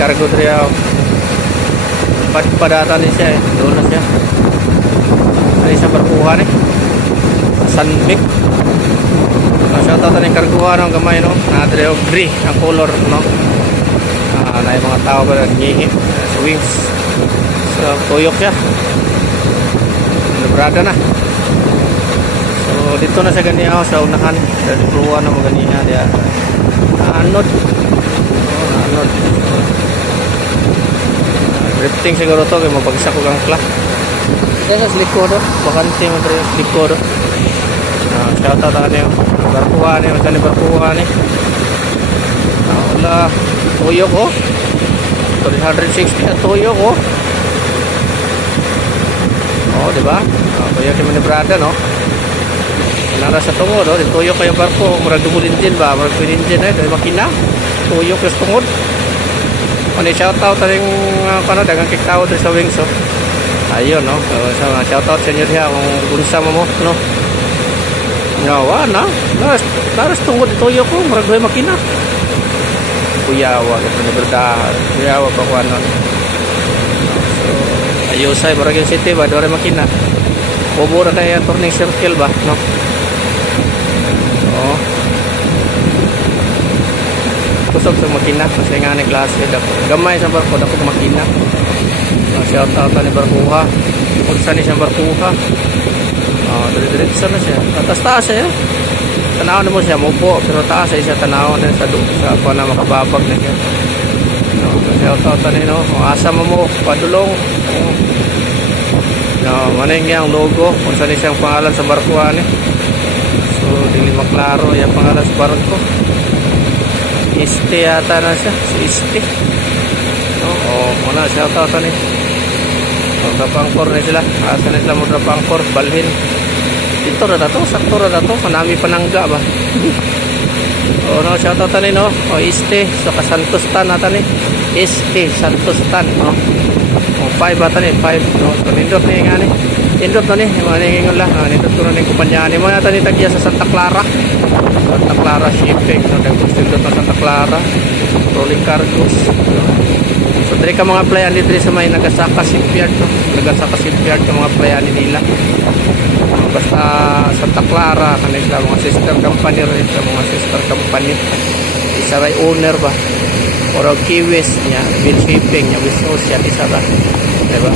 cargo diri padatan ni siya doon na siya ay sa barkuhan Sunbik. Shout out ng karguhan ng gamay no na diri gray ang color no. Na yung mga tao ba naghihi sa wings. So tuyok siya. Librada na. So dito na sa ganiya sa unahan sa dipluan ng mga ganiya dia. Anod. Anod. Drifting siguro to kay mapagsak ko ang clock. Kaya sa likod do, bakante mo diri sa likod do. Shout out niyo. Barkuhan niyo, tani barkuhan ni. Wala tuyok oh. 360 at tuyok oh. Oh, di ba? Tuyok yung manibrada no. Nara sa tungod oh, tuyok kayo barko, murag double engine ba? Murag twin engine eh, dahil makina. Tuyok yung tungod. Ano shout out ring dagang kiktaw sa wings oh. Ayun no. So shout out sa inyo diha kung bulsa mo no. Nawa na. Naras tungod tuyok ko, murag doy makina. Kuyawa ito ni berdahan. Kuyawa pa ko ano. So ayusay murag yung city ba doy makina. Bubura kaya turning circle ba no. Oh. Kusog sa makina kasi nga ni klase gamay sa barko dako makina. Shout out ni barkuha. Unsa ni siyang barkuha? Diretso na siya. Taas-taas siya. Tanaw mo siya mupo pero taas siya tanaw na sa pa na makababag na siya. Shout out ni no. Asa mo padulong. No, maning yang logo unsa ni siyang pangalan sa barkuhan ni. So dili maklaro yung pangalan sa barko. Este yata na siya, si Este. Muna shout out ni. Drapangkor na sila. Asa na sila mo drapangkor, balhin. Dito na dato, sakto na dato, kanami panangga ba. No, shout out ni no. Este, so ka Santos Tan ata ni. Este Santos Tan no. 5 ata ni, 5 no. So nindot ni nga ni. Nindot na ni, maningin la. Nindot ko na ni kumpanya ni mo ata ni tagya sa Santa Clara. Santa Clara shipping no, nindot na Santa Clara. Rolling cargos. So diri ka mga playan diri sa may Nagasaka shipyard no. Nagasaka shipyard ka mga playan nila. Basta Santa Clara kanila mga sister company rin sa mga sister company. Isa ray owner ba? Or Kiwis niya, Bill Shipping niya, Wisos siya isa ba? Diba?